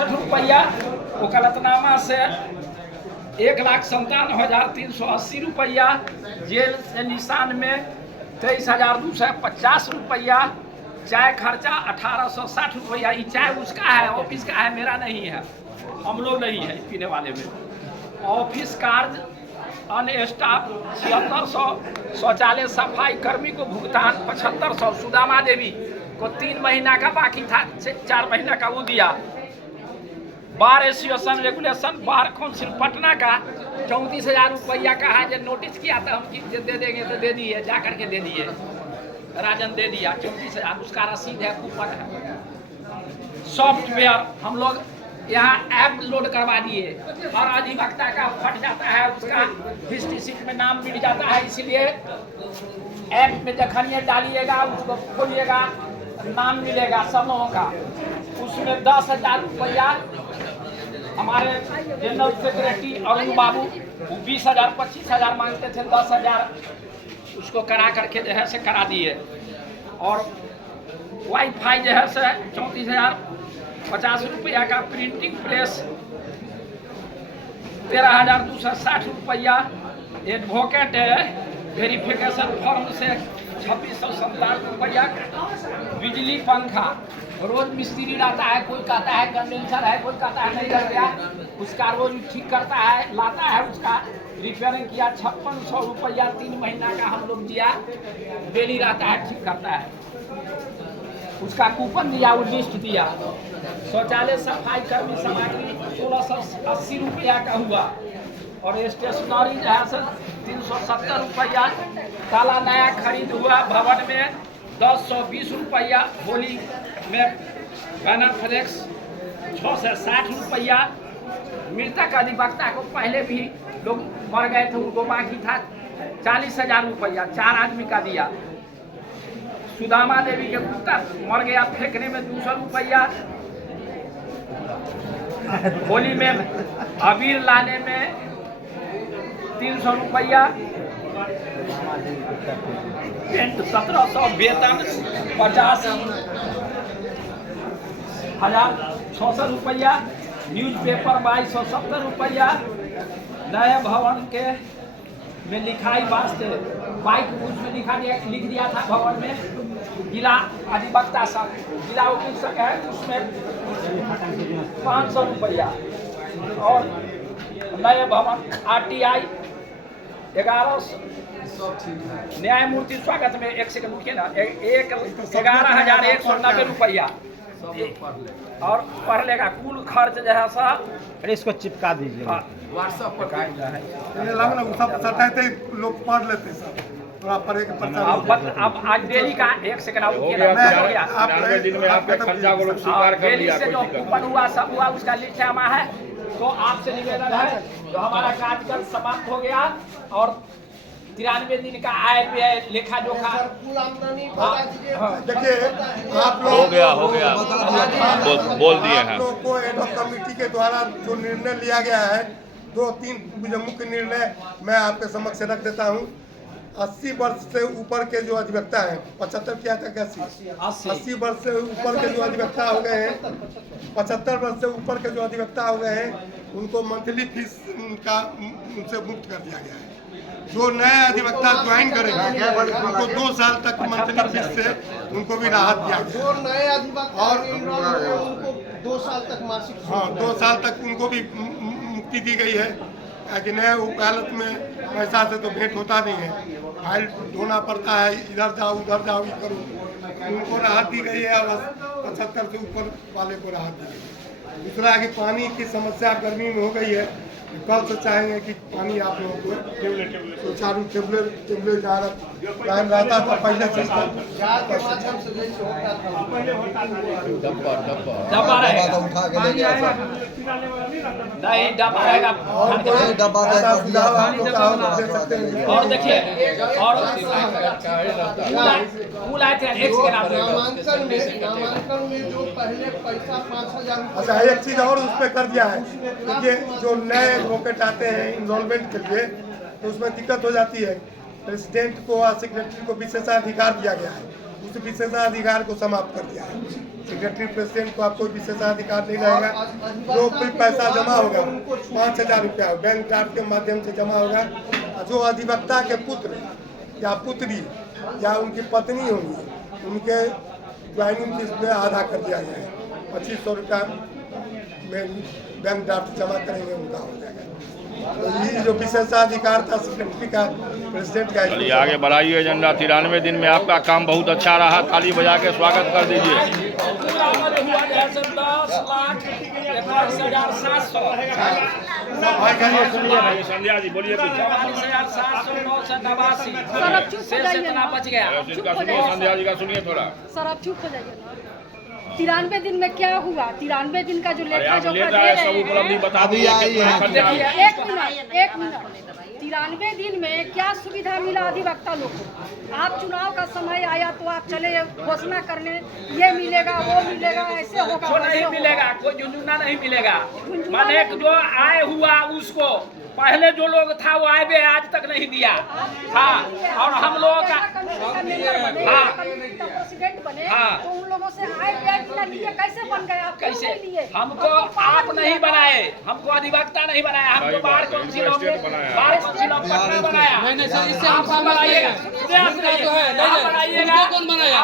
रुपया वकालतनामा से 1,97,380 रुपया, जेल से निशान में 23,250 रुपया, चाय खर्चा 1,860 रुपया। ये चाय उसका है, ऑफिस का है, मेरा नहीं है, हम लोग नहीं है पीने वाले में। ऑफिस कार्ड अन्य स्टाफ 7600, शौचालय सफाई कर्मी को भुगतान 7500, सुदामा देवी को 3 महीना का बाकी था, 4 महीना का वो दिया। Bar association regulation bar council Patna का 34,000 रुपया का है, जो नोटिस किया था हम दे देंगे तो दे दिए, जा करके दे दिए, राजन दे दिया 34,000, उसका रसीद है, कूपन है। सॉफ्टवेयर हम लोग यहाँ ऐप लोड करवा दिए, हर अधिवक्ता का फट जाता है, उसका हिस्ट्री शीट में नाम मिल जाता है, इसलिए ऐप में जखनिए डालिएगा, उसको खोलिएगा, नाम मिलेगा सब लोगों का। उसमें 10,000 रुपया हमारे जनरल सेक्रेटरी अरुण बाबू 20,000 25,000 मांगते थे, 10,000 उसको करा करके जो है से करा दिए। और वाईफाई जो है से 34,050 रुपया का, प्रिंटिंग प्रेस 13,260 रुपया, एडवोकेट वेरिफिकेशन फॉर्म से 2,697 रुपया, बिजली पंखा रोज मिस्त्री रहता है, कोई कहता है कंडेंसर है, कोई कहता है नहीं रह गया, उसका रोज ठीक करता है, लाता है, उसका रिपेयरिंग किया 5600 रुपया, 3 महीना का हम लोग दिया, डेली रहता है, ठीक करता है, उसका कूपन दिया, वो लिस्ट दिया। शौचालय सफाई कर्मी सामग्री 1,680 रुपया का हुआ, और स्टेशनरी जो है सर 370 रुपया, ताला नया खरीद हुआ भवन में 1020 रुपया, होली में बैनर फ्लेक्स 6 से 60 रुपया। मृतक अधिवक्ता को पहले भी लोग मर गए थे, उनको बाकी था 40,000 रुपया, 4 आदमी का दिया। सुदामा देवी के पुत्र मर गया फेंकने में 200 रुपया, होली में अबीर लाने में 300 रुपया, 1700, वेतन 50,600 रुपया, न्यूज़पेपर 2,270 रुपया, नए भवन के में लिखाई वास्ते बाइक उसमें लिख दिया था भवन में, जिला अधिवक्ता संघ, जिला वकील संघ है, उसमें 500 रुपया। और नए भवन RTI 1100, न्यायमूर्ति स्वागत में 1 सेकंड रुकिए ना, 11,190 रुपया और पढ़ लेगा। कुल खर्च जो है सर, इसको चिपका दीजिए, व्हाट्सएप पर लोग पढ़ लेते सब थोड़ा पढ़े के पढ़ता। अब आज डेली का 1 सेकंड दिन में आपके खर्चा को लोग स्वीकार कर डेली लिया, से जो कूपन हुआ सब हुआ, उसका लिस्ट जमा है। तो आपसे निवेदन है, जो हमारा कार्यकाल समाप्त हो गया और 93 दिन का आय व्यय लेखा जोखा देखिए आप लोग हो गया बोल दिए हैं। आप लोग को एडहॉक कमेटी के द्वारा जो निर्णय लिया गया है, 2-3 मुख्य निर्णय मैं आपके समक्ष रख देता हूँ। 80 वर्ष से ऊपर के जो अधिवक्ता हैं, 75 क्या था, 80 वर्ष से ऊपर के जो अधिवक्ता हो गए हैं, 75 वर्ष से ऊपर के जो अधिवक्ता हो गए हैं, उनको मंथली फीस का उनसे मुक्त कर दिया गया है। जो नए अधिवक्ता ज्वाइन करेंगे उनको 2 साल तक मंथली फीस से उनको भी राहत दिया गया। जो नए अधिवक्ता और उनको 2 साल तक मासिक, हाँ 2 साल तक उनको भी मुक्ति दी गई है, कि नए वकालत में पैसा से तो भेंट होता नहीं है, फाइल ढोना पड़ता है, इधर जाओ उधर जाओ, ये करो, उनको राहत दी गई है। और 75 से ऊपर वाले को राहत दी गई है। दूसरा है कि पानी की समस्या गर्मी में हो गई है, कल से चाहेंगे कि पानी आप लोगों को सुचारू टेबलेट टाइम रहता था पहले से डब्बा रहेगा, नहीं डब्बा रहेगा, और देखिए और फूल आए थे। एक नामांकन में जो पहले पैसा 5,000। अच्छा एक चीज़ और उस पर कर दिया है, देखिए जो नए एडवोकेट आते हैं इनरोलमेंट के लिए, तो उसमें दिक्कत हो जाती है। प्रेसिडेंट को और सेक्रेटरी को विशेषाधिकार दिया गया है, उस विशेषाधिकार को समाप्त कर दिया है। सेक्रेटरी प्रेसिडेंट को आपको विशेषाधिकार नहीं रहेगा। जो भी पैसा जमा होगा 5,000 रुपया बैंक ड्राफ्ट के माध्यम से जमा होगा। जो अधिवक्ता के पुत्र या पुत्री या उनकी पत्नी होंगी उनके ज्वाइनिंग फीस में आधा कर दिया गया है। 2500 रुपया में बैंक ड्राफ्ट जमा करेंगे उनका हो जाएगा। तो ये जो विशेषाधिकार था सेक्रेटरी का प्रेसिडेंट का। चलिए आगे बढ़ाइए एजेंडा। 93 दिन में आपका काम बहुत अच्छा रहा, ताली बजा के स्वागत कर दीजिए। पूरा हमारे हुआ है सर 10,81,700 संध्या जी बोलिए कुछ। 44,789 सर अब चुप हो शेष जाइए इतना ना। बच गया। चुप हो सुनिए जाइए संध्या जी का, सुनिए थोड़ा। सर अब चुप हो जाइए ना। 93 दिन में क्या हुआ? 93 दिन का जो अरे लेखा आप जोखा लेता दे है रहे सब उपलब्धि हैं। बता दीजिए कितना खर्चा देखिए, है। एक मिनट 93 दिन में क्या सुविधा मिला अधिवक्ता लोग को? आप चुनाव का समय आया तो आप चले घोषणा करने ये मिलेगा वो मिलेगा ऐसे होगा को वैसे नहीं होगा। मिलेगा, कोई झुंझुना नहीं मिलेगा। झुनझुना माने नहीं। जो आय हुआ उसको पहले जो लोग था वो आय भी आज तक नहीं दिया। हाँ, और हम लोगों का हाँ। प्रेसिडेंट बने हाँ। तो उन लोगों से आय व्यय बिना लिए कैसे बन गए? आप क्यों कैसे नहीं लिए? हमको पालन आप नहीं किया। बनाए, हमको अधिवक्ता नहीं बनाया, हमको सही बार बात है, काउंसिल इनको स्टेट बनाया। बार काउंसिल ऑफ पटना बनाया। नहीं सर, इससे आप हम सहमत नहीं बनाइएगा, हैं। आप बनाइएगा। कौन बनाया?